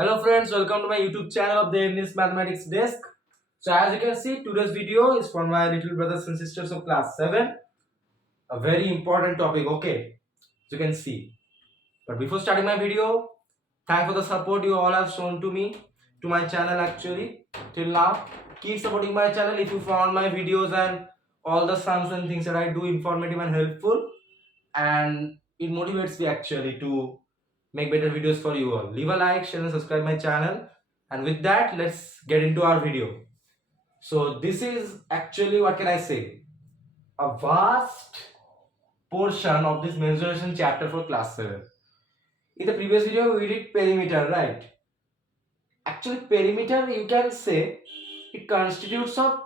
Hello friends, welcome to my YouTube channel of the Debneel's Mathematics Desk. So as you can see, today's video is for my little brothers and sisters of class 7. A very important topic, okay? As you can see. But before starting my video, thank for the support you all have shown to me, to my channel actually, till now. Keep supporting my channel if you found my videos and all the sums and things that I do informative and helpful. And it motivates me actually to make better videos for you all. Leave a like, share and subscribe my channel. And with that, let's get into our video. So this is actually, what can I say, a vast portion of this mensuration chapter for class 7. In the previous video we did perimeter, right? Actually perimeter, you can say it constitutes of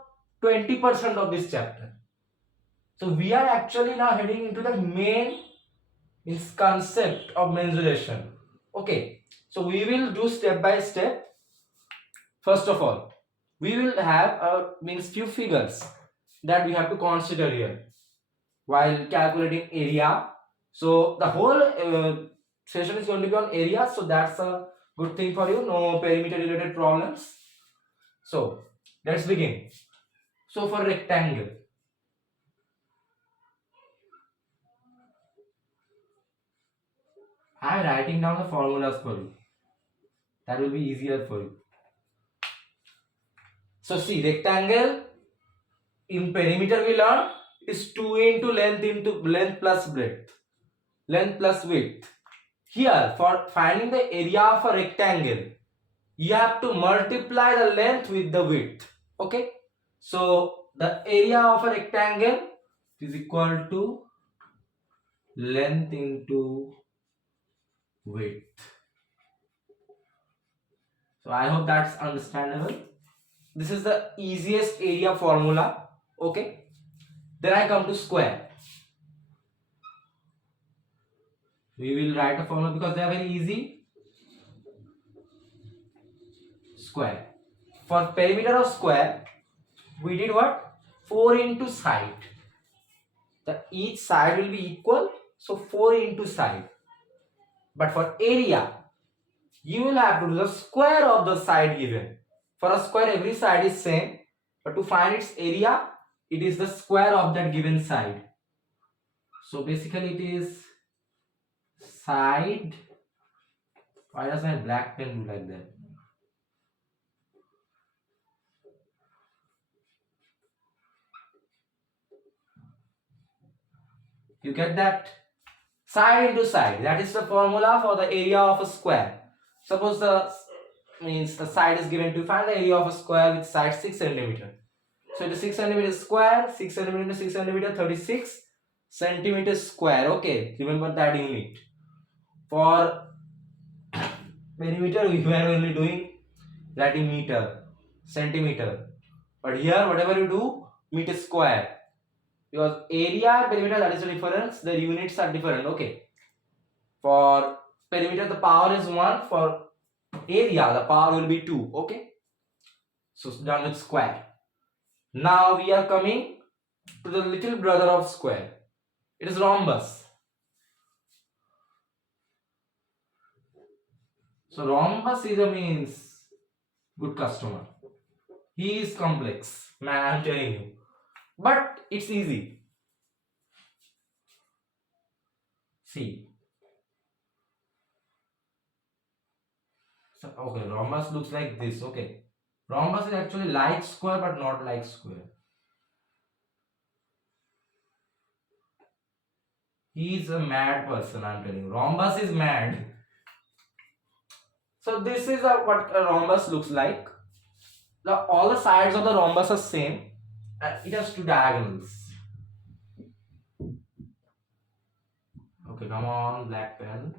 20% of this chapter. So we are actually now heading into the main concept of mensuration. Okay, so we will do step by step. First of all, we will have few figures that we have to consider here while calculating area. So the whole session is going to be on area, so that's a good thing for you. No perimeter related problems. So let's begin. So for rectangle, I am writing down the formulas for you. That will be easier for you. So see, rectangle in perimeter we learn is 2 into length plus breadth, length plus width. Here for finding the area of a rectangle, you have to multiply the length with the width. Okay, so the area of a rectangle is equal to length into width. So I hope that's understandable. This is the easiest area formula. Okay, then I come to square. We will write a formula because they are very easy. Square. For perimeter of square, we did what? 4 into side. Each side will be equal, so 4 into side. But for area, you will have to do the square of the side given. For a square, every side is same, but to find its area, it is the square of that given side. So basically, it is side. Why does my black pen look like that? You get that? Side into side. That is the formula for the area of a square. Suppose the side is given to find the area of a square with side 6 cm. So it is 6 cm square, 6 cm into 6 cm, 36 centimeters square. Okay, remember that unit. For perimeter, we were only doing writing meter, centimeter. But here, whatever you do, meter square. Because area and perimeter, that is the difference. The units are different. Okay. For perimeter, the power is 1. For area, the power will be 2. Okay. So done with square. Now we are coming to the little brother of square. It is rhombus. So rhombus is a good customer. He is complex, man, I'm telling you. But it's easy. See. So, okay, rhombus looks like this. Okay. Rhombus is actually like square but not like square. He is a mad person, I'm telling you. Rhombus is mad. So this is what a rhombus looks like. All the sides of the rhombus are same and it has two diagonals. Okay, come on, black pen.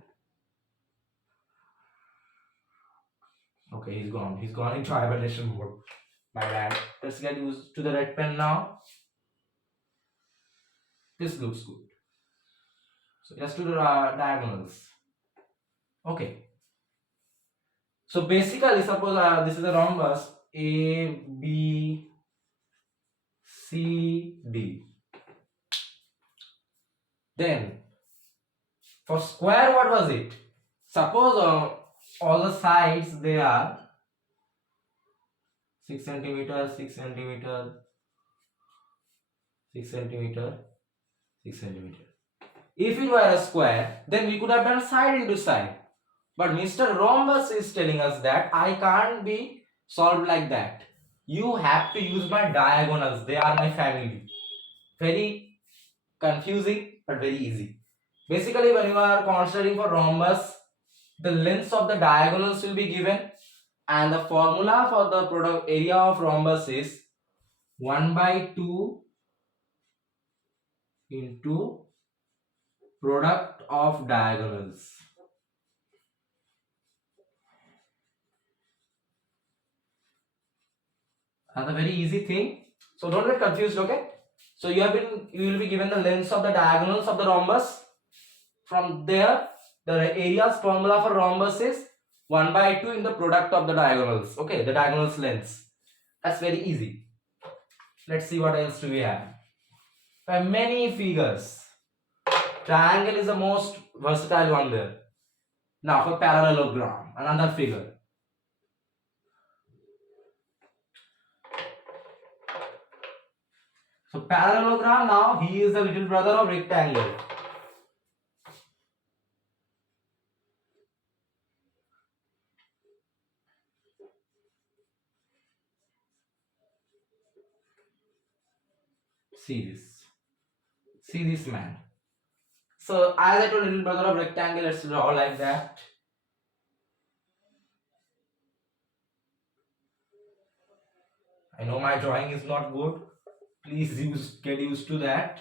Okay, he's gone. He's gone into hibernation mode. My bad. Let's get used to the red pen now. This looks good. So just to the diagonals. Okay. So basically, suppose this is a rhombus A, B, C, D. Then for square, what was it? Suppose all the sides they are 6 centimeter, 6 centimeter, 6 centimeter, 6 centimeter. If it were a square, then we could have done side into side. But Mr. Rhombus is telling us that I can't be solved like that. You have to use my diagonals. They are my family. Very confusing but very easy. Basically, when you are considering for rhombus, the lengths of the diagonals will be given, and the formula for the product area of rhombus is 1 by 2 into product of diagonals. That's a very easy thing. So don't get confused, okay? So you will be given the lengths of the diagonals of the rhombus. From there, the area's formula for rhombus is 1 by 2 in the product of the diagonals. Okay, the diagonals lengths. That's very easy. Let's see what else do we have. We have many figures. Triangle is the most versatile one there. Now for parallelogram, another figure. So parallelogram, now he is the little brother of rectangle. See this. See this man. So as I told, little brother of rectangle, let's draw like that. I know my drawing is not good. Please get used to that.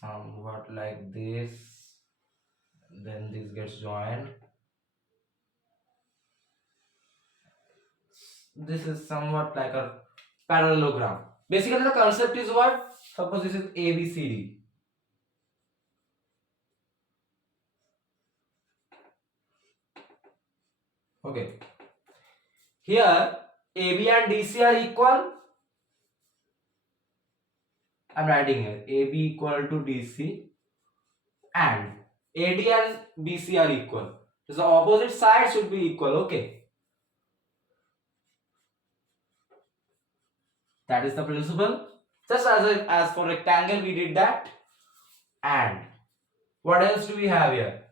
Somewhat like this. Then this gets joined. This is somewhat like a parallelogram. Basically, the concept is what? Suppose this is ABCD. Okay. Here, AB and DC are equal. I'm writing here AB equal to DC, and AD and BC are equal. So the opposite sides should be equal. Okay. That is the principle. Just as for rectangle, we did that. And what else do we have here?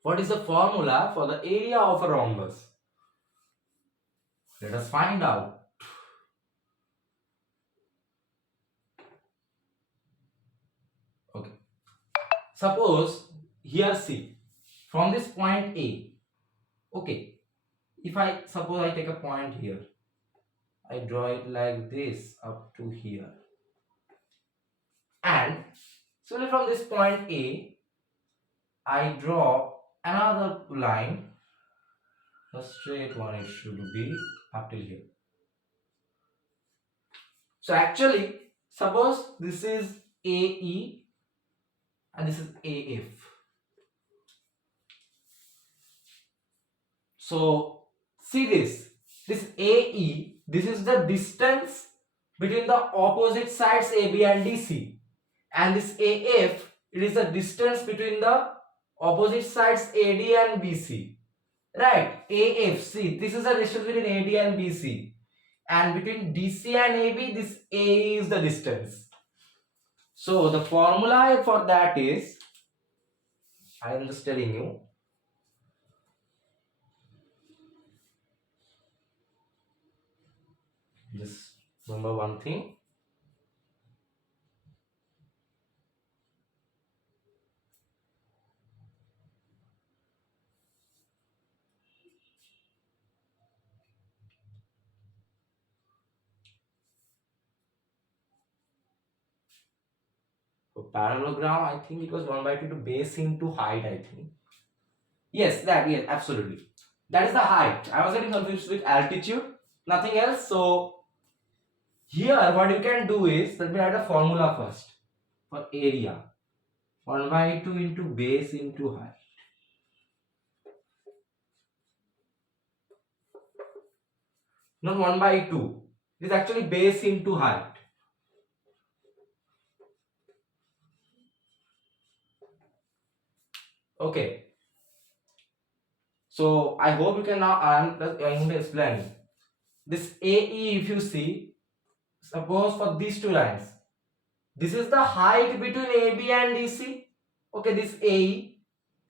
What is the formula for the area of a rhombus? Let us find out. Okay. Suppose here see, from this point A. Okay. If I suppose I take a point here, I draw it like this up to here. And so from this point A, I draw another line, a straight one it should be up till here. So actually, suppose this is AE and this is AF. So see this AE, this is the distance between the opposite sides AB and DC, and this AF, it is the distance between the opposite sides AD and BC. Right, AF, see, this is the distance between AD and BC, and between DC and AB, this A is the distance. So the formula for that is, I am just telling you, just remember one thing. For parallelogram, I think it was 1 by 2 to base into height, I think. Yes, absolutely. That is the height. I was getting confused with altitude, nothing else. So here what you can do is, let me write a formula first for area. 1 by 2 into base into height. Not 1 by 2. It is actually base into height. Okay, so I hope you can now. I'm going to explain this AE. If you see, suppose for these two lines, this is the height between AB and DC. Okay, this AE,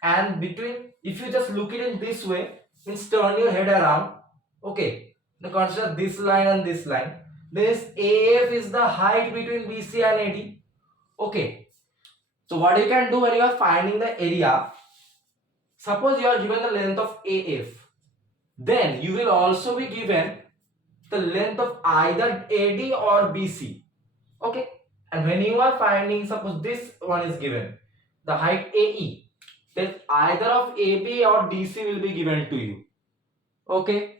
and between, if you just look it in this way, means turn your head around. Okay, now consider this line and this line. This AF is the height between BC and AD. Okay, so what you can do when you are finding the area, suppose you are given the length of AF, then you will also be given the length of either AD or BC. Okay, and when you are finding, suppose this one is given, the height AE, then either of AB or DC will be given to you. Okay,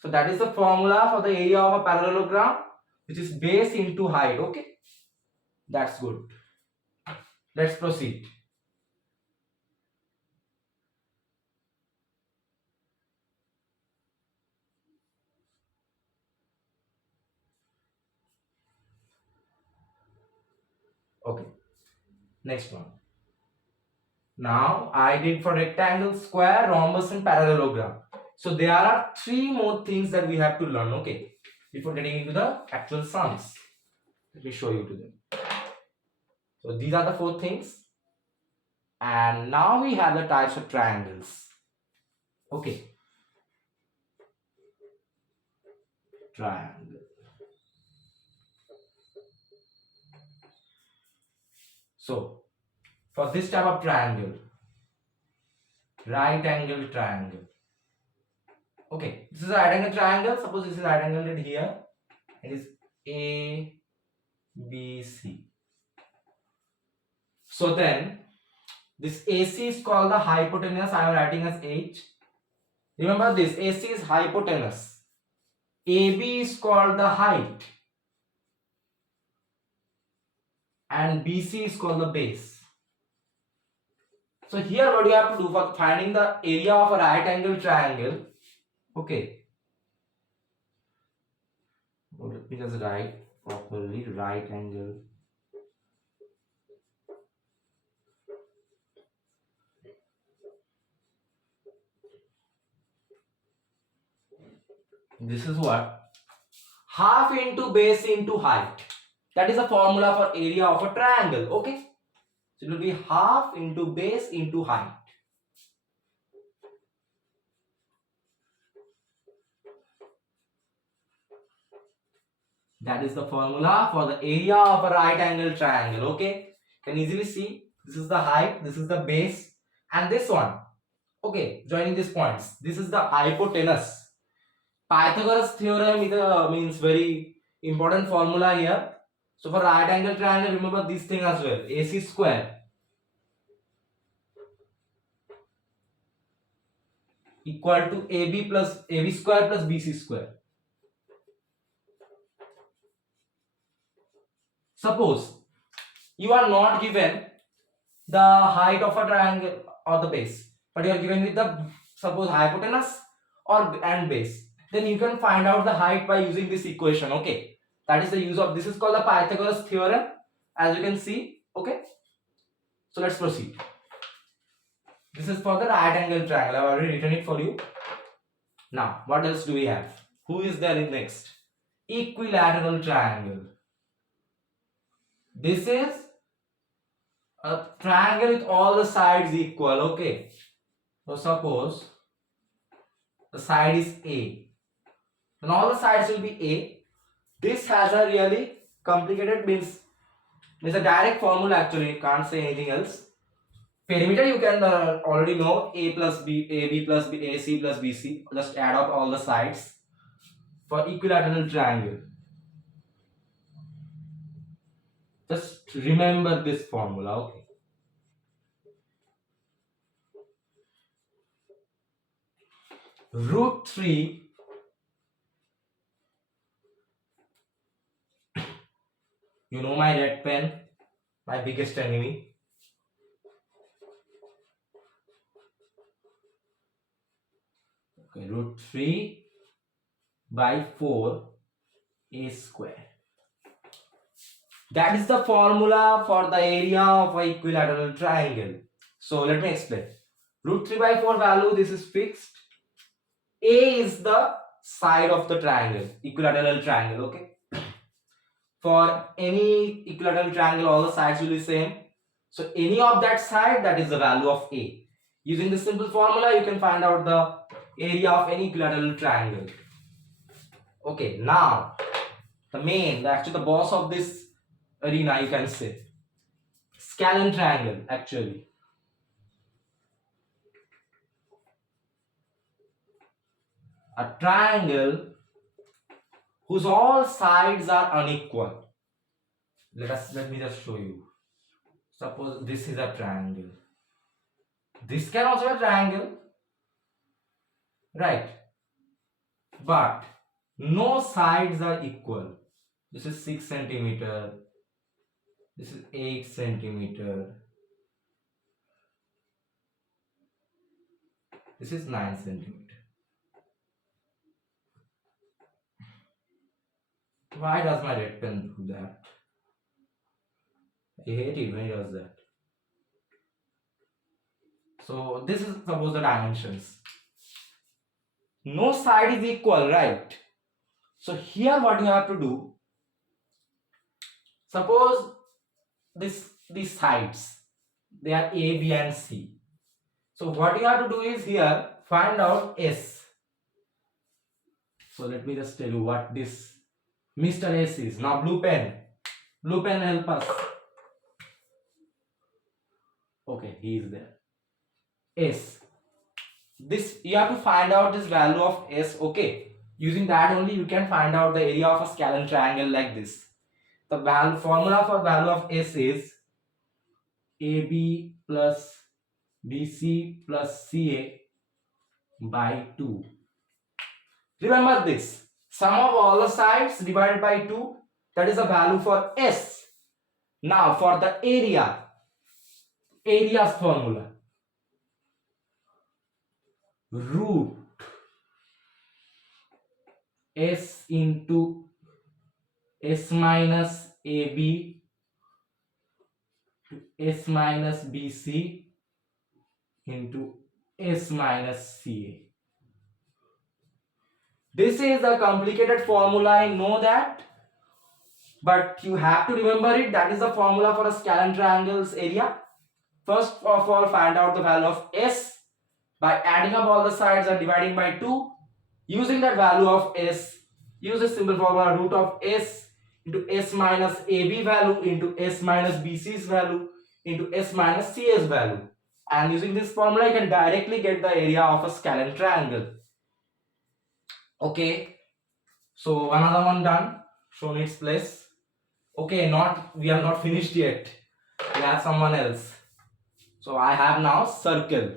so that is the formula for the area of a parallelogram, which is base into height. Okay, that's good. Let's proceed. Okay, next one. Now I did for rectangle, square, rhombus and parallelogram. So there are three more things that we have to learn, okay, before getting into the actual sums. Let me show you to them. So these are the four things. And now we have the types of triangles. Okay. Triangle. So for this type of triangle, right angle triangle. Okay, this is a right angle triangle. Suppose this is right angled here. It is A, B, C. So then this AC is called the hypotenuse. I am writing as H. Remember this, AC is hypotenuse. AB is called the height. And BC is called the base. So here what you have to do for finding the area of a right angle triangle. Okay. Let me just write properly, right angle. This is what? Half into base into height. That is the formula for area of a triangle. Okay. So it will be half into base into height. That is the formula for the area of a right angle triangle. Okay. You can easily see this is the height, this is the base, and this one. Okay. Joining these points. This is the hypotenuse. Pythagoras theorem means very important formula here. So for right angle triangle, remember this thing as well. AC square equal to AB square plus BC square. Suppose you are not given the height of a triangle or the base, but you are given with the suppose hypotenuse or and base, then you can find out the height by using this equation. Okay, that is the use of, this is called the Pythagoras theorem, as you can see. Okay, so let's proceed. This is for the right angle triangle. I have already written it for you. Now what else do we have? Who is there in next? Equilateral triangle. This is a triangle with all the sides equal. Okay, so suppose the side is A, and all the sides will be A. This has a really complicated means a direct formula. Actually, you can't say anything else. Perimeter you can already know, A plus B, AB plus B, AC plus BC. Just add up all the sides for equilateral triangle. Just remember this formula. Okay. Root 3 you know my red pen, my biggest enemy. Okay, root 3 by 4 A square. That is the formula for the area of an equilateral triangle. So let me explain. Root 3 by 4 value, this is fixed. A is the side of the triangle, equilateral triangle, okay? For any equilateral triangle, all the sides will be same. So any of that side, that is the value of A. Using this simple formula, you can find out the area of any equilateral triangle. Okay, now actually the boss of this arena, you can say. Scalene triangle, actually. A triangle whose all sides are unequal. Let me just show you. Suppose this is a triangle. This can also be a triangle, right? But no sides are equal. This is 6 centimeter. This is 8 centimeter. This is 9 centimeter. Why does my red pen do that? I hate it when it does that. So this is suppose the dimensions. No side is equal, right? So here what you have to do, suppose these sides, they are A, B and C. So what you have to do is here find out S. So let me just tell you what this Mr. S is. Now blue pen help us. Okay, he is there. S. This you have to find out this value of S. Okay, using that only you can find out the area of a scalene triangle like this. The formula for value of S is AB plus BC plus CA by 2. Remember this, sum of all the sides divided by 2, that is the value for S. Now for the area's formula, root S into S minus AB to S minus BC into S minus CA. This is a complicated formula, I know that, but you have to remember it. That is the formula for a scalene triangle's area. First of all, find out the value of S by adding up all the sides and dividing by 2. Using that value of S, use a simple formula, root of S into S minus AB value into S minus BC's value into S minus CA's value. And using this formula, you can directly get the area of a scalene triangle. Okay, so another one done, shown its place. Okay, we are not finished yet. We have someone else. So I have now circle.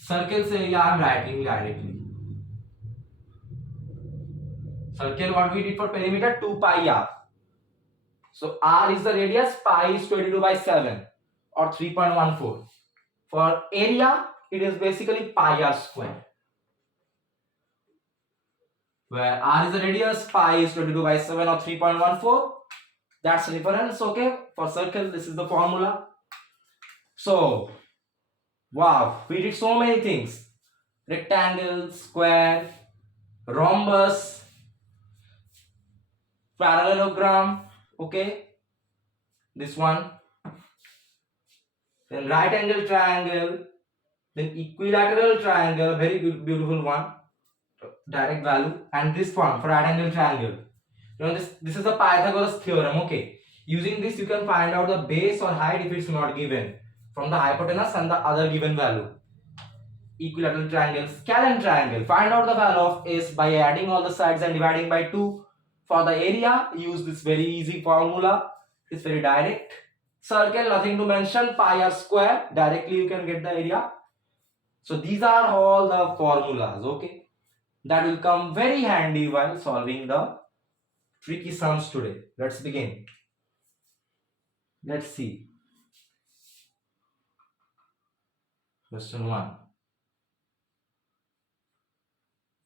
Circle's area I am writing directly. Circle, what we did for perimeter, 2 pi r. So r is the radius, pi is 22 by 7 or 3.14. For area, it is basically pi r square. Where r is the radius, pi is 22 by 7 or 3.14. That's reference, okay? For circle, this is the formula. So, wow, we did so many things. Rectangle, square, rhombus, parallelogram, okay? This one. Then right angle triangle, then equilateral triangle, very good, beautiful one, direct value, and this one for right angle triangle. You know, this is the Pythagoras theorem, okay? Using this you can find out the base or height if it's not given from the hypotenuse and the other given value. Equilateral triangle, scalene triangle, find out the value of S by adding all the sides and dividing by 2. For the area, use this very easy formula, it's very direct. Circle, nothing to mention, pi r square, directly you can get the area. So these are all the formulas, okay, that will come very handy while solving the tricky sums today. Let's begin. Let's see. Question 1.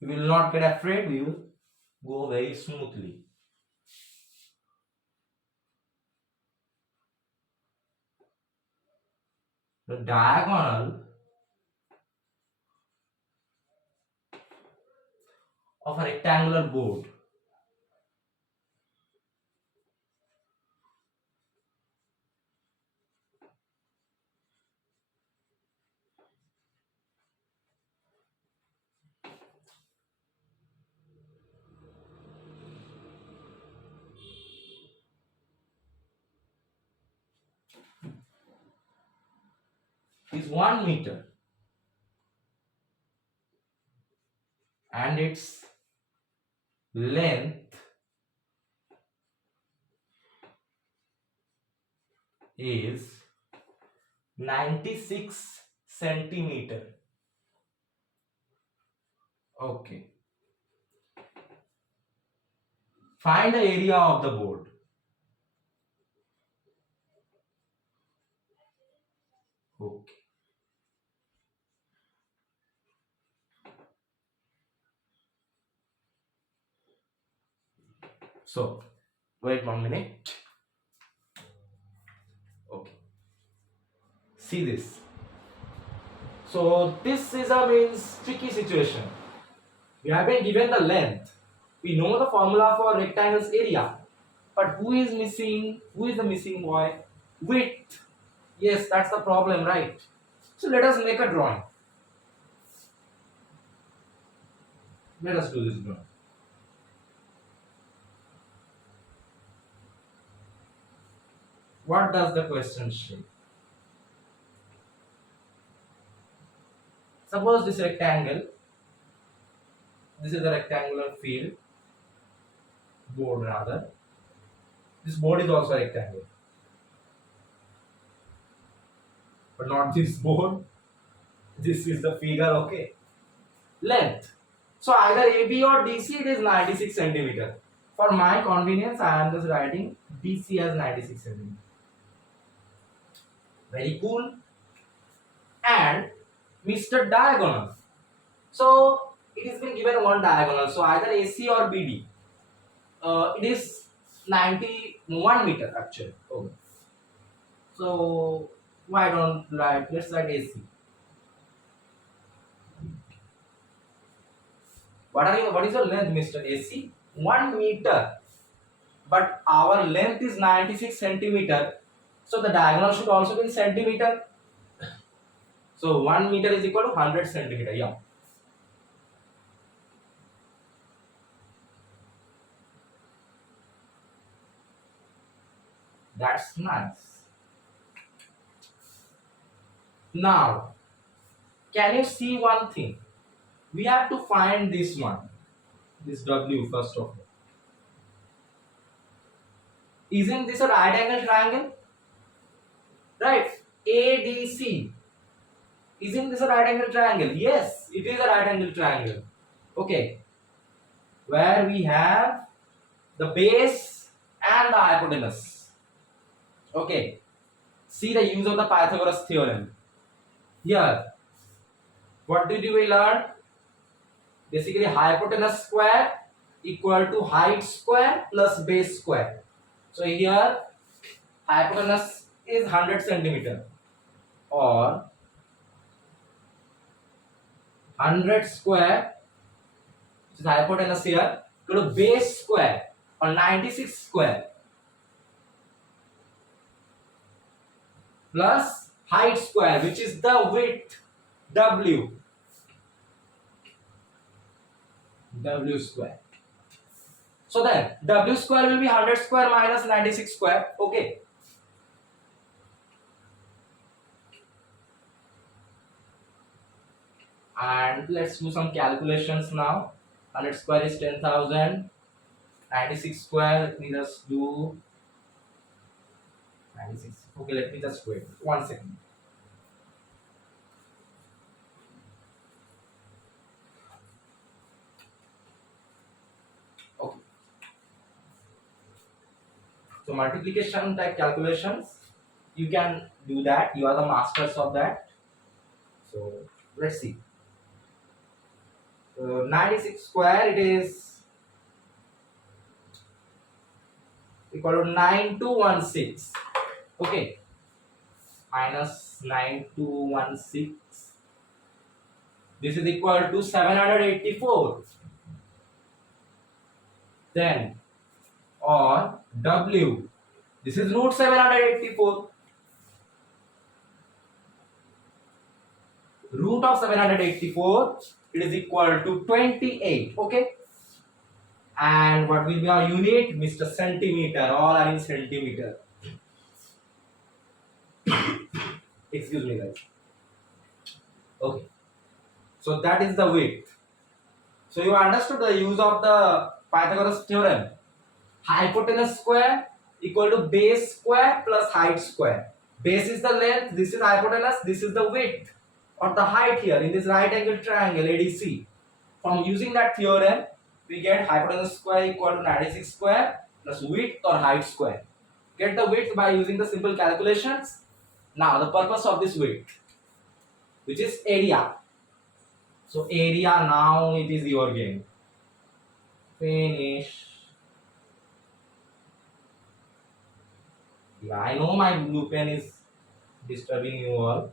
We will not get afraid, we will go very smoothly. The diagonal of a rectangular board is 1 meter and its length is 96 centimeter. Okay. Find the area of the board. Okay. So, wait 1 minute. Okay. See this. So, this is a means tricky situation. We have been given the length. We know the formula for rectangle's area. But who is missing? Who is the missing boy? Width. Yes, that's the problem, right? So let us make a drawing. Let us do this drawing. What does the question say? Suppose this rectangle, this is a rectangular field, board rather. This board is also a rectangle. But not this board. This is the figure, okay. Length. So either AB or DC, it is 96 centimeter. For my convenience, I am just writing DC as 96 centimeter. Very cool. And Mr. Diagonal. So it has been given one diagonal. So either AC or BD. It is 91 meter actually. Okay. So why don't write? Let's write AC. What is your length, Mr. AC? 1 meter. But our length is 96 centimeter. So the diagonal should also be in centimeter. So 1 meter is equal to 100 centimeter. Yeah. That's nice. Now, can you see one thing? We have to find this one. This W first of all. Isn't this a right angle triangle? Right. ADC. Isn't this a right angle triangle? Yes, it is a right angle triangle. Okay. Where we have the base and the hypotenuse. Okay. See the use of the Pythagoras theorem. Here, what did we learn? Basically, hypotenuse square equal to height square plus base square. So here, hypotenuse is 100 centimeter or 100 square, which is hypotenuse here, equal to base square or 96 square plus height square, which is the width W. W square. So then W square will be 100 square minus 96 square. Okay. And let's do some calculations now. 100 square is 10,000. 96 square, let me just do 96. Okay, let me just wait 1 second. Okay. So multiplication type calculations, you can do that. You are the masters of that. So let's see. 96 square, it is equal to 9216. Okay. minus 9216. This is equal to 784. Then on W, this is root 784. Root of 784, it is equal to 28. Okay. And what will be our unit? Mr. Centimeter. All are in centimeter. Excuse me, guys. Okay. So that is the width. So you understood the use of the Pythagoras theorem. Hypotenuse square equal to base square plus height square. Base is the length, this is hypotenuse, this is the width or the height here in this right angle triangle ADC. From using that theorem, we get hypotenuse square equal to 96 square plus width or height square. Get the width by using the simple calculations. Now the purpose of this width, which is area. So area, now it is your game. Finish. Yeah, I know my blue pen is disturbing you all.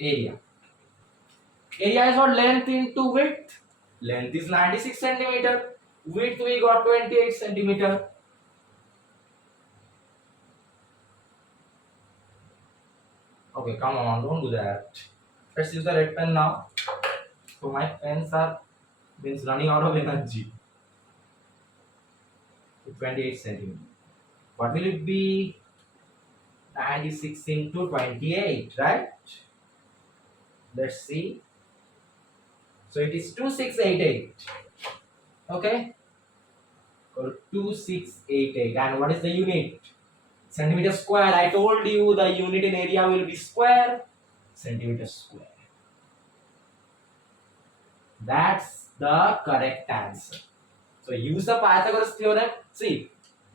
Area. Area is what? Length into width. Length is 96 centimeter. Width we got 28 centimeter. Okay, come on, don't do that. Let's use the red pen now. So my pens are running out of energy. 28 centimeter. What will it be? 96 into 28, right? Let's see. So it is 2688. Okay. So 2688. And what is the unit? Centimeter square. I told you the unit in area will be square. Centimeter square. That's the correct answer. So use the Pythagoras theorem. See,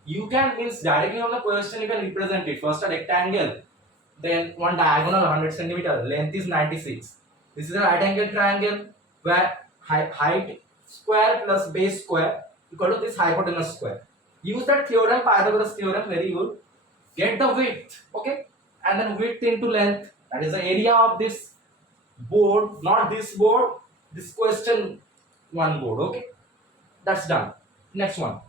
you can means directly on the question you can represent it. First a rectangle, then one diagonal 100 centimeter. Length is 96. This is a right angle triangle where height square plus base square equal to this hypotenuse square. Use that theorem, Pythagoras theorem, very good. Get the width, okay, and then width into length. That is the area of this board, not this board. This question one board, okay. That's done. Next one.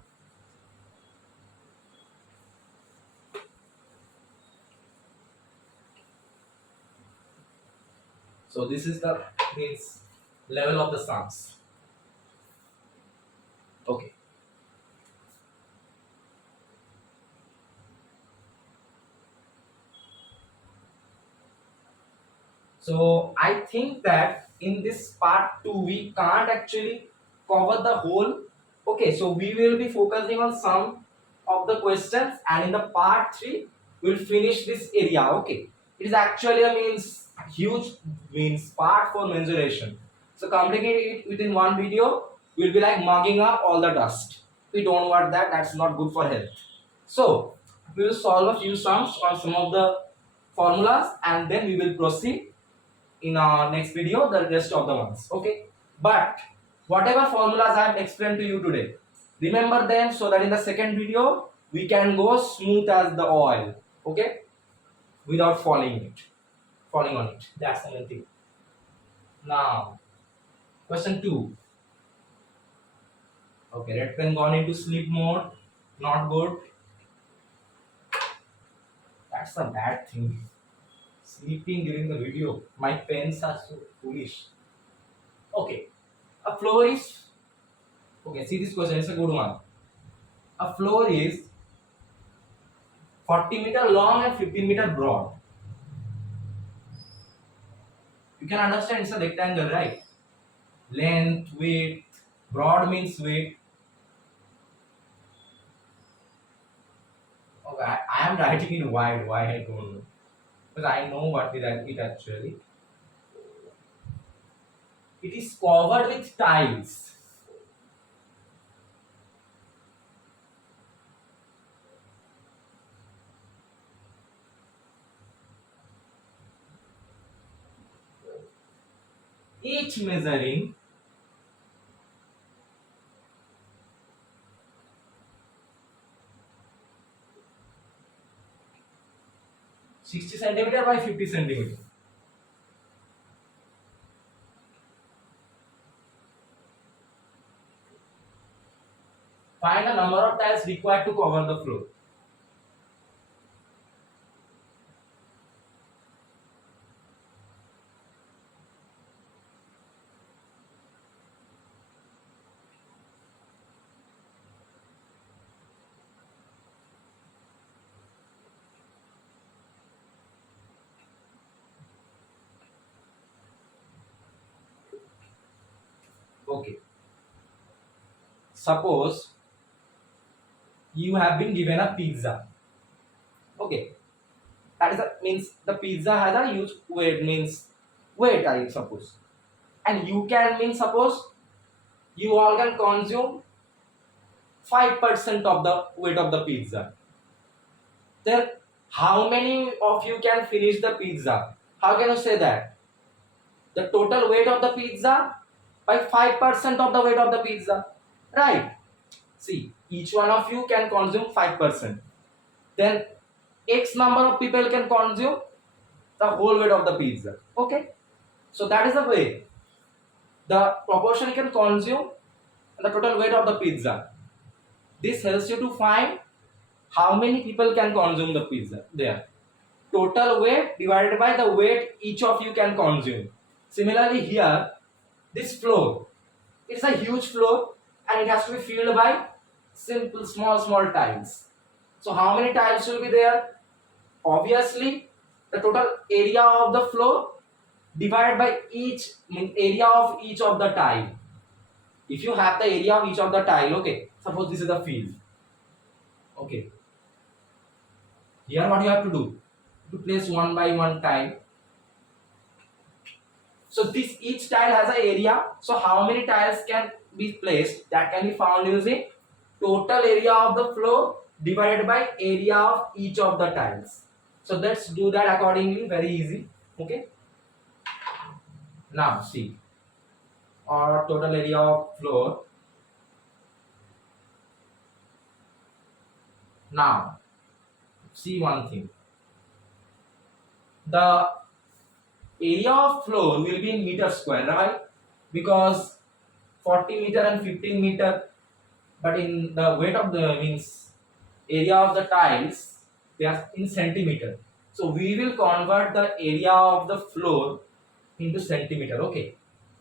So this is the means level of the sums. Okay. So I think that in this part 2 we can't actually cover the whole. Okay, so we will be focusing on some of the questions, and in the part 3 we'll finish this area. Okay, it is actually a means huge means part for mensuration. So completing it within one video will be like mugging up all the dust. We don't want that. That's not good for health. So we will solve a few sums on some of the formulas, and then we will proceed in our next video the rest of the ones. Okay, but whatever formulas I have explained to you today, remember them so that in the second video we can go smooth as the oil. Okay, without falling on it. That's the main thing. Now question 2. Okay, red pen gone into sleep mode. Not good. That's a bad thing. Sleeping during the video. My pens are so foolish. Okay, a floor is, okay, see this question, it's a good one. A floor is 40 meter long and 15 meter broad. You can understand it's a rectangle, right? Length, width, broad means width. Okay, I am writing it wide. Why I don't know, because I know what is it actually. It is covered with tiles. Each measuring 60 centimeter by 50 centimeter. Find the number of tiles required to cover the floor. Okay. Suppose you have been given a pizza. Okay. That is means the pizza has a huge weight, means weight, I suppose. And you can mean suppose you all can consume 5% of the weight of the pizza. Then how many of you can finish the pizza? How can you say that? The total weight of the pizza by 5% of the weight of the pizza. Right. See, each one of you can consume 5%. Then X number of people can consume the whole weight of the pizza. Okay. So that is the way. The proportion can consume the total weight of the pizza. This helps you to find how many people can consume the pizza there. Total weight divided by the weight each of you can consume. Similarly here, this floor, it's a huge floor and it has to be filled by simple small tiles. So how many tiles will be there? Obviously, the total area of the floor divided by each area of each of the tile. If you have the area of each of the tile, okay, suppose this is the field. Okay, here what you have to do? To place one by one tile. So this each tile has an area. So how many tiles can be placed? That can be found using total area of the floor divided by area of each of the tiles. So let's do that accordingly. Very easy. Okay. Now see, our total area of floor. Now see one thing. The area of floor will be in meter square, right? Because 40 meter and 15 meter, but in the weight of the means area of the tiles, they are in centimeter. So we will convert the area of the floor into centimeter. Okay.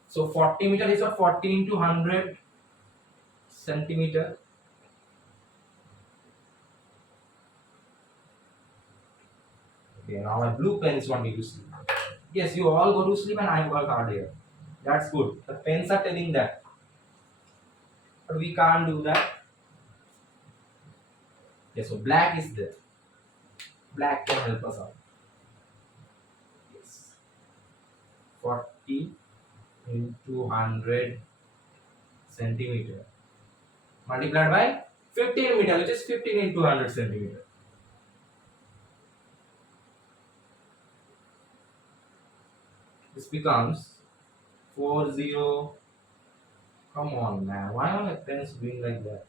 So 40 meter is what, 40 into 100 centimeter. Okay, now my blue pen is wanting to sleep. Yes, you all go to sleep and I work hard here. That's good. The pens are telling that. But we can't do that. Yes, so black is there. Black can help us out. Yes. 40 into 100 centimeter multiplied by 15 meter, which is 15 into 100 centimeter. This becomes 40. Come on, man. Why are my pens doing like that?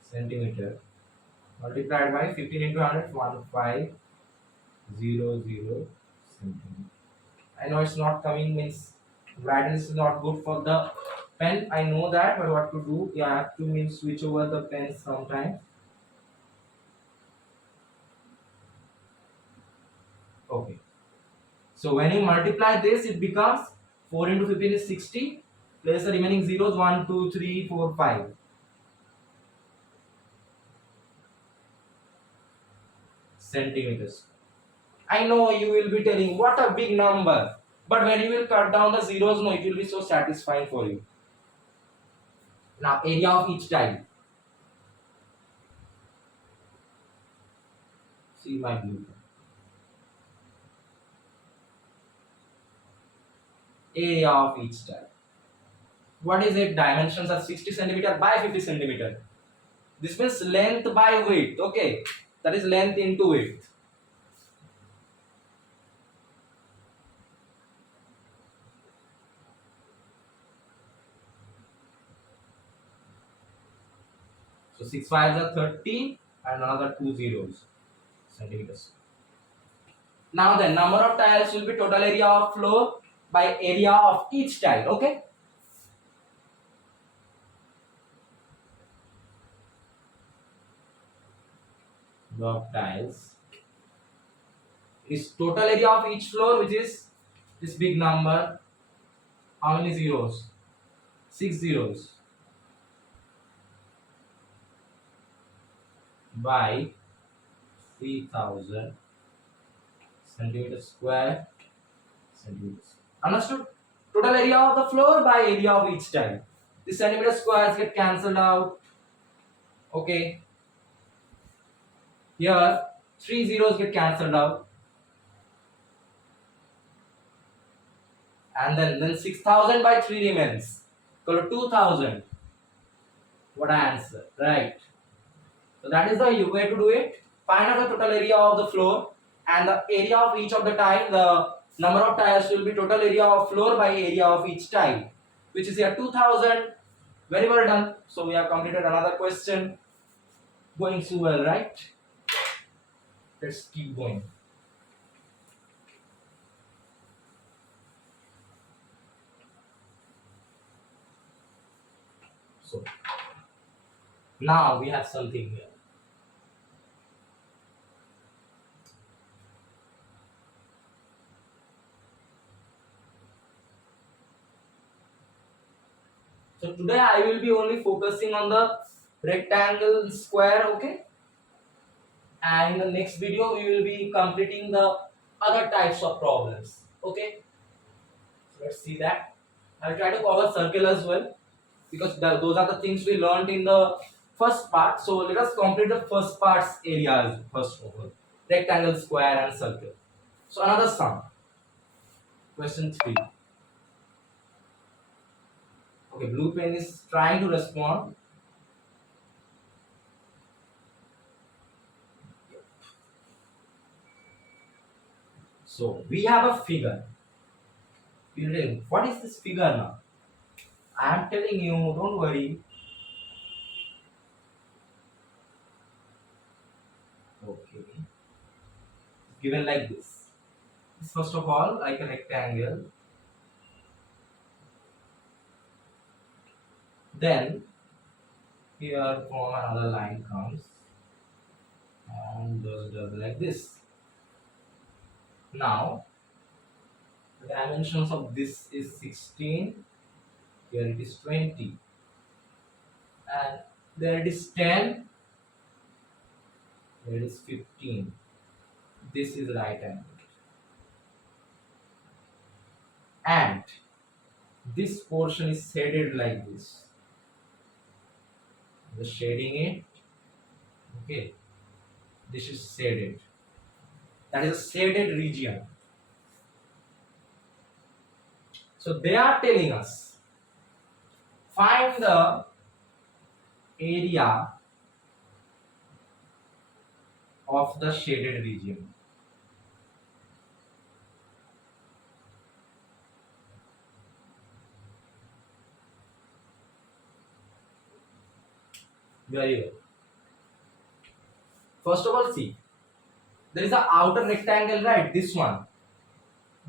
Centimeter multiplied by 15 into 100, 1500 centimeter. I know it's not coming, means brightness is not good for the pen. I know that, but what to do? You have to means switch over the pen sometimes. Okay. So when you multiply this, it becomes 4 into 15 is 60. Place the remaining zeros 1, 2, 3, 4, 5. Centimeters. I know you will be telling what a big number, but when you will cut down the zeros, no, it will be so satisfying for you. Now area of each tile. See my blue. Area of each tile. What is it? Dimensions are 60 centimeter by 50 centimeter. This means length by width. Okay, that is length into width. So 6 5s are 30 and another 2 zeros. centimeters. Now the number of tiles will be total area of floor by area of each tile. Okay. Number of tiles is total area of each floor, which is this big number. How many zeros? 6 zeros by 3000 centimeters square centimeters. Understood? Total area of the floor by area of each tile. The centimeter squares get cancelled out. Okay. Here 3 zeros get cancelled out. And then 6000 by 3 remains. Equal to 2000. What answer? Right. So that is the way to do it. Find out the total area of the floor and the area of each of the tile. The number of tiles will be total area of floor by area of each tile, which is here 2000. Very well done. So we have completed another question. Going so well, right? Let's keep going. So now we have something here. So today I will be only focusing on the rectangle, square, okay? And in the next video we will be completing the other types of problems, okay? So let's see that. I'll try to cover circle as well because those are the things we learned in the first part. So let us complete the first part's areas first of all. Rectangle, square and circle. So another sum. Question 3. Okay, blue pen is trying to respond. So we have a figure. What is this figure now? I am telling you, don't worry. Okay. Given like this. First of all, like a rectangle. Then here from another line comes and does like this. Now the dimensions of this is 16, here it is 20, and there it is 10, there it is 15. This is right angle. And this portion is shaded like this. Just shading it. Okay. This is shaded. That is a shaded region. So they are telling us find the area of the shaded region. Very well. First of all, see, there is an outer rectangle, right? This one.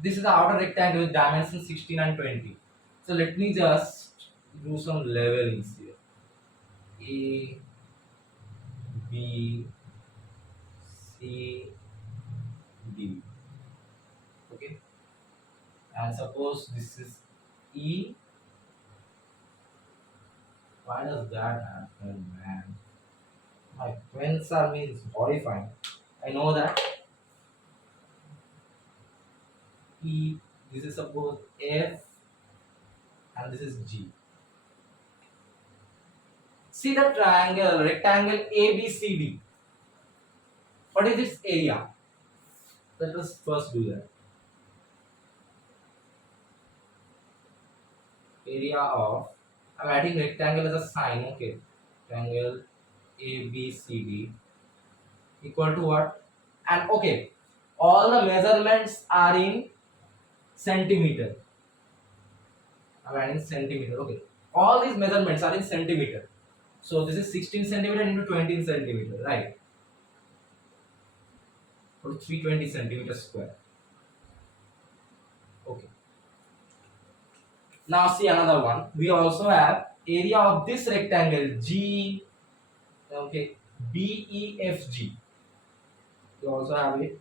This is the outer rectangle with dimensions 16 and 20. So let me just do some levelings here. A, B, C, D. Okay. And suppose this is E. Why does that happen, man? My friends are means horrifying. I know that. E, this is suppose F, and this is G. See the triangle, rectangle ABCD. What is its area? Let us first do that. Area of, I'm adding rectangle as a sign, okay. Rectangle ABCD equal to what? And okay, all the measurements are in centimeter. I'm adding centimeter, okay. All these measurements are in centimeter. So this is 16 centimeter into 20 centimeter, right? or 320 centimeters square. Okay. Now see another one. We also have area of this rectangle G. Okay, BEFG. We also have it.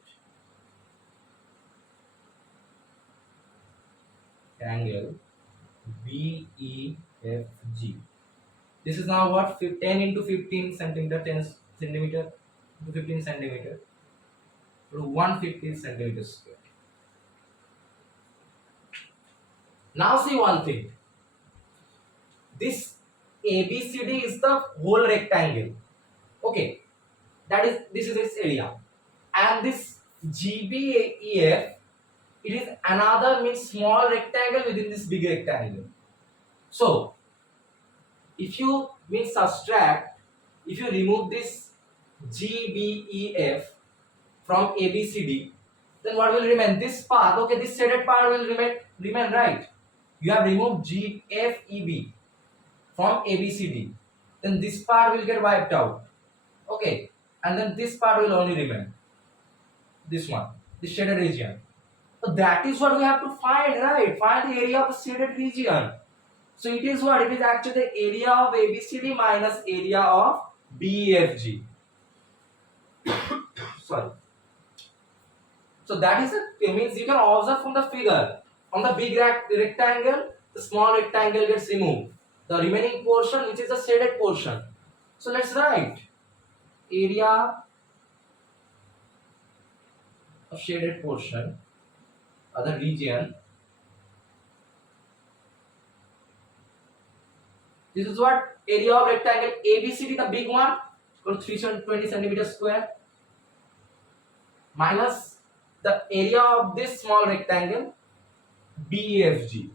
Angle BEFG. This is now what 10 into 15 centimeter, 10 centimeter to 15 centimeter to 150 centimeters square. Now see one thing. This ABCD is the whole rectangle. Okay, this is its area, and this GBEF, it is another means small rectangle within this big rectangle. So if you means subtract, if you remove this GBEF from ABCD, then what will remain? This part, okay, this shaded part will remain, right? You have removed GFEB from ABCD, then this part will get wiped out, okay, and then this part will only remain, this one, the shaded region. So that is what we have to find, right? Find the area of the shaded region. So it is what? It is actually the area of ABCD minus area of BEFG. Sorry. So that is it. Means you can observe from the figure. From the big rectangle, the small rectangle gets removed. The remaining portion, which is the shaded portion. So let's write area of shaded portion, other region. This is what area of rectangle ABCD, the big one, equal to 320 centimeters square, minus the area of this small rectangle BEFG.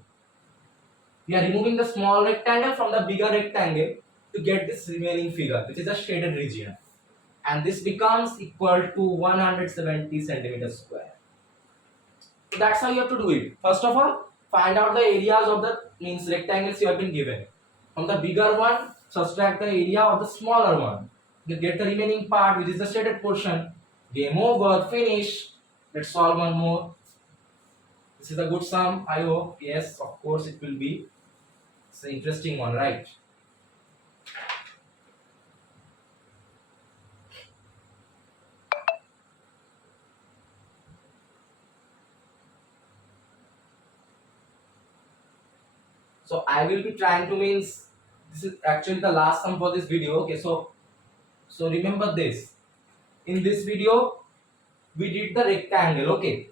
We are removing the small rectangle from the bigger rectangle to get this remaining figure, which is a shaded region, and this becomes equal to 170 centimeters square. So that's how you have to do it. First of all, find out the areas of the means rectangles you have been given. From the bigger one, subtract the area of the smaller one. You get the remaining part, which is the shaded portion. Game over, finish. Let's solve one more. This is a good sum, I hope. Yes, of course it will be. It's an interesting one, right? So I will be trying to means, this is actually the last sum for this video. Okay, so remember this. In this video, we did the rectangle. Okay,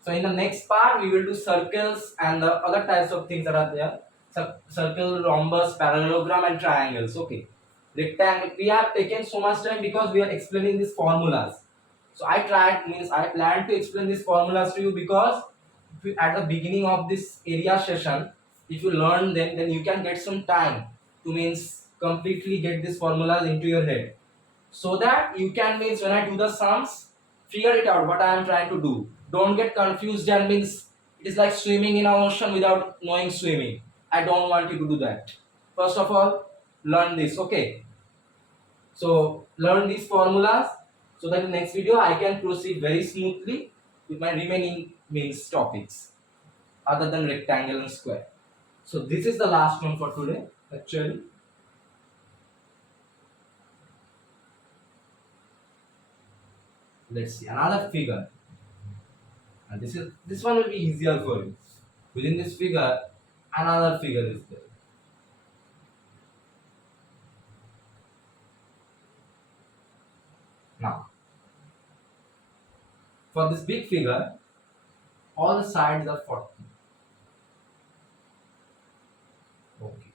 so in the next part we will do circles and the other types of things that are there. Circle, rhombus, parallelogram, and triangles. Okay, rectangle. We have taken so much time because we are explaining these formulas. So I plan to explain these formulas to you, because if you, at the beginning of this area session, if you learn them, then you can get some time to means completely get these formulas into your head, so that you can means when I do the sums, figure it out what I am trying to do. Don't get confused and means it is like swimming in an ocean without knowing swimming. I don't want you to do that. First of all, learn this. Okay, so learn these formulas, so that in the next video I can proceed very smoothly with my remaining means topics other than rectangle and square. So this is the last one for today actually. Let's see another figure, and this one will be easier for you. Within this figure, another figure is there. Now, for this big figure, all the sides are 40. Okay.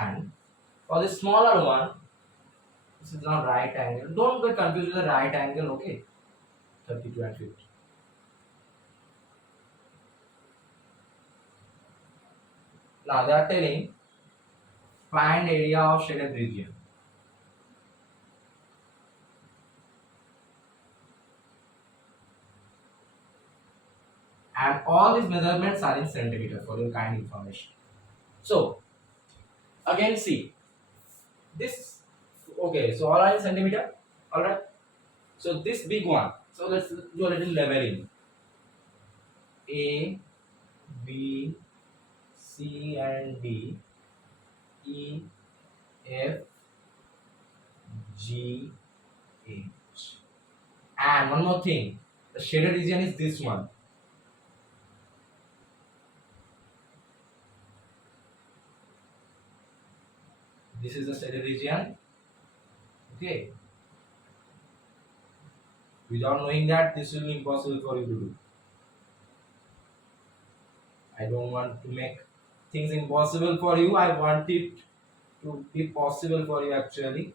And for the smaller one, this is not right angle. Don't get confused with the right angle. Okay, 32 and 50. Now they are telling find area of shaded region. And all these measurements are in centimeter for your kind information. So again see this. Okay, so all are in centimeter. Alright. So this big one. So let's do a little leveling. A, B, C and D, E, F, G, H. And one more thing. The shaded region is this one. This is the shaded region. Okay. Without knowing that, this will be impossible for you to do. I don't want to make things impossible for you. I want it to be possible for you actually.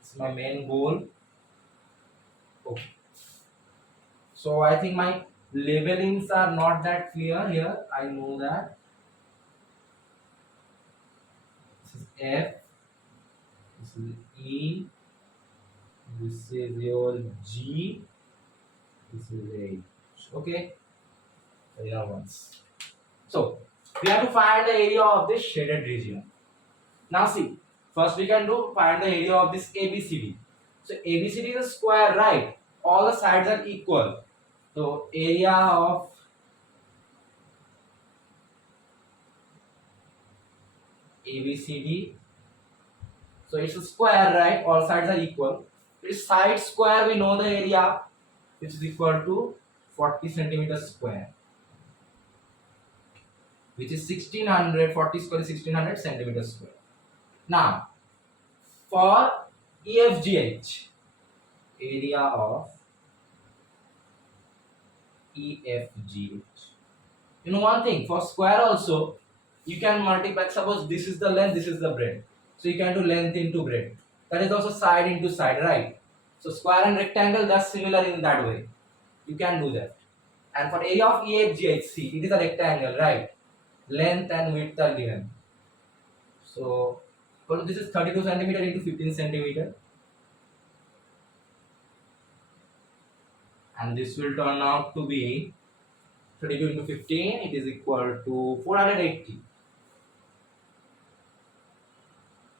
It's my main goal. Okay. So I think my labelings are not that clear here. I know that. This is F. This is E. This is your G. This is H. Okay. The other ones. So we have to find the area of this shaded region. Now see, first we can find the area of this ABCD. So ABCD is a square, right? All the sides are equal. So area of ABCD. So it's a square, right? All sides are equal. Its side square, we know the area, which is equal to 40 centimeters square, which is 1600. 40 square is 1600 centimeters square. Now, for EFGH, area of EFGH. You know one thing, for square also, you can multiply. Suppose this is the length, this is the breadth. So you can do length into breadth. That is also side into side, right? So square and rectangle, that's similar in that way. You can do that. And for area of EFGH, see, it is a rectangle, right? Length and width are given. So this is 32 centimeter into 15 centimeter. And this will turn out to be 32 into 15, it is equal to 480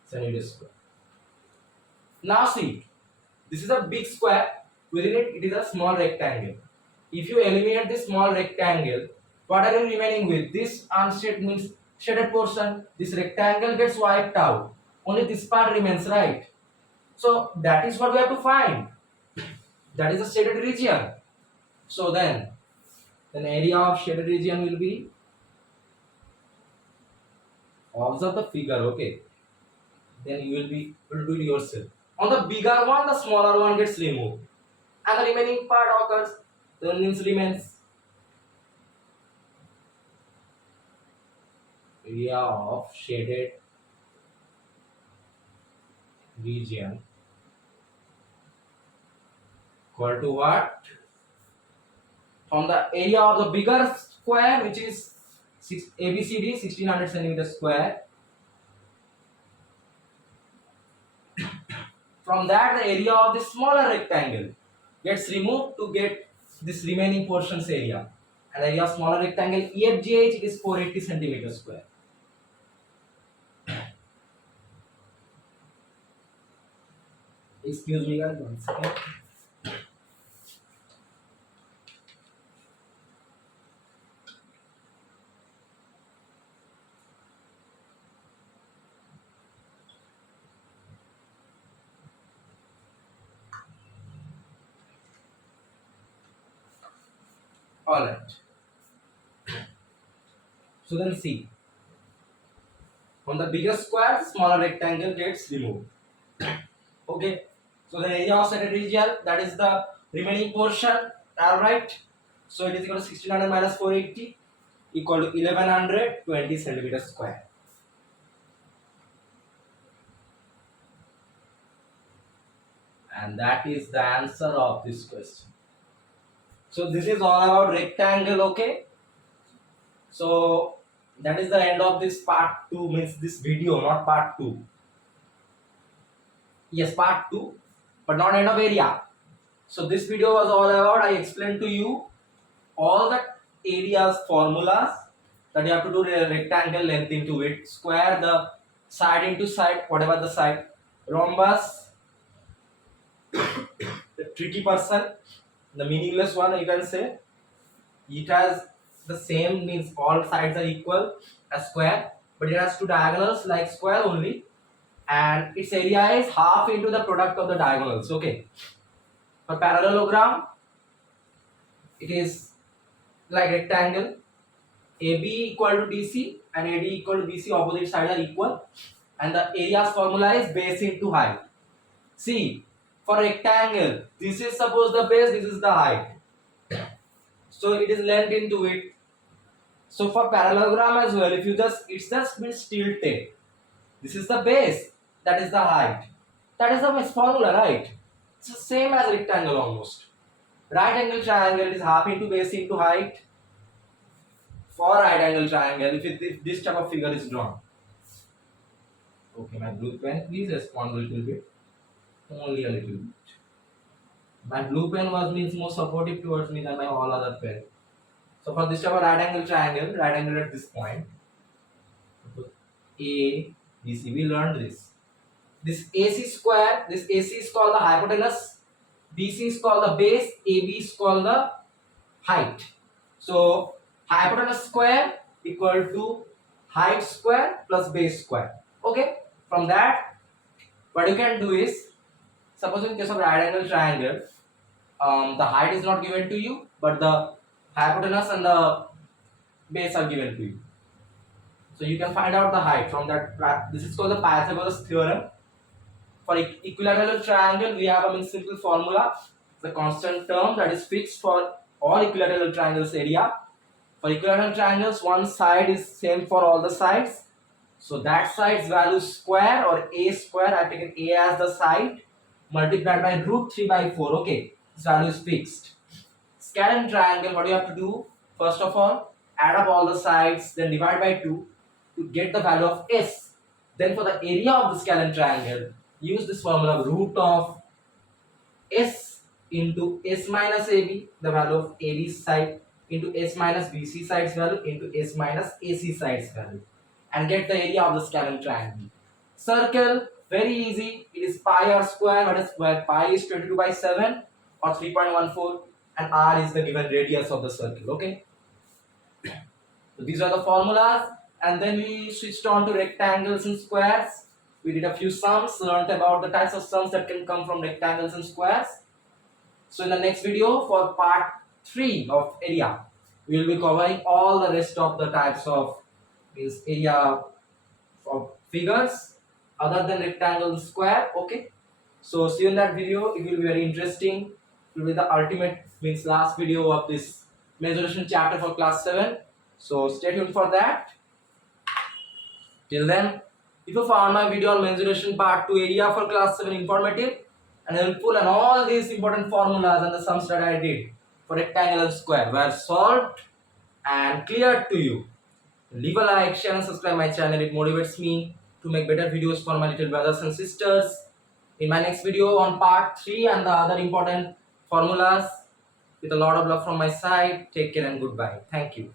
centimeters square. Now see, this is a big square, within it is a small rectangle. If you eliminate this small rectangle, what are you remaining with? This unshaded means shaded portion, this rectangle gets wiped out. Only this part remains, right? So that is what we have to find. That is a shaded region. So then area of shaded region will be, observe the figure, okay? Then you will do it yourself. On the bigger one, the smaller one gets removed, and the remaining part occurs. The means remains. Area of shaded region equal to what? From the area of the bigger square, which is ABCD 1600 centimeters square. From that, the area of the smaller rectangle gets removed to get this remaining portion's area. And the area of smaller rectangle EFGH is 480 centimeters square. Excuse me guys, 1 second. Alright. So then see. From the bigger square, smaller rectangle gets removed. Okay. So the area of shaded region, that is the remaining portion. Alright. So it is equal to 1600 minus 480 equal to 1120 centimeters square. And that is the answer of this question. So this is all about rectangle, okay? So that is the end of this part 2, means this video, not part 2. Yes, part 2, but not end of area. So this video was all about, I explained to you all the areas formulas that you have to do rectangle, length into width, square, the side into side, whatever the side, rhombus, the tricky person, the meaningless one, you can say. It has the same, means all sides are equal as square, but it has two diagonals like square only, and its area is half into the product of the diagonals. Okay. For parallelogram, it is like rectangle. AB equal to DC and AD equal to BC, opposite sides are equal, and the area's formula is base into height. See, for rectangle, this is suppose the base, this is the height, so it is length into it. So for parallelogram as well, if you just, it's just means tilted. This is the base, that is the height. That is the formula, right? It's the same as rectangle almost. Right angle triangle is half into base into height. For right angle triangle, if this type of figure is drawn. Okay, my blue pen, please respond a little bit. Only a little bit. My blue pen was means more supportive towards me than my all other pen. So for this type of right angle triangle, right angle at this point, A, B, C, we learned this. This AC square, this AC is called the hypotenuse, BC is called the base, AB is called the height. So hypotenuse square equal to height square plus base square. Okay, from that, what you can do is, suppose in case of right angle triangle, the height is not given to you, but the hypotenuse and the base are given to you. So you can find out the height from that. This is called the Pythagoras theorem. For equilateral triangle, we have a simple formula. The constant term that is fixed for all equilateral triangles area. For equilateral triangles, one side is same for all the sides. So that side's value square or a square, I have taken a as the side, multiplied by root 3 by 4. Okay, this value is fixed. Scalene triangle, what you have to do? First of all, add up all the sides, then divide by 2 to get the value of s. Then for the area of the scalene triangle, use this formula, root of s into s minus ab, the value of ab side, into s minus bc side's value, into s minus ac side's value, and get the area of the scalene triangle. Circle, very easy. It is pi r square, where pi is 22 by 7 or 3.14, and r is the given radius of the circle. Okay. So these are the formulas, and then we switched on to rectangles and squares. We did a few sums, learned about the types of sums that can come from rectangles and squares. So in the next video, for part 3 of area, we will be covering all the rest of the types of this area of figures other than rectangle and square. Okay, so see you in that video. It will be very interesting. It will be the ultimate, means last video of this mensuration chapter for class 7. So stay tuned for that. Till then, if you found my video on mensuration part 2 area for class 7 informative and helpful, and all these important formulas and the sums that I did for rectangle and square were solved and clear to you, leave a like, share and subscribe my channel. It motivates me to make better videos for my little brothers and sisters. In my next video on part 3 and the other important formulas, with a lot of love from my side, take care and goodbye. Thank you.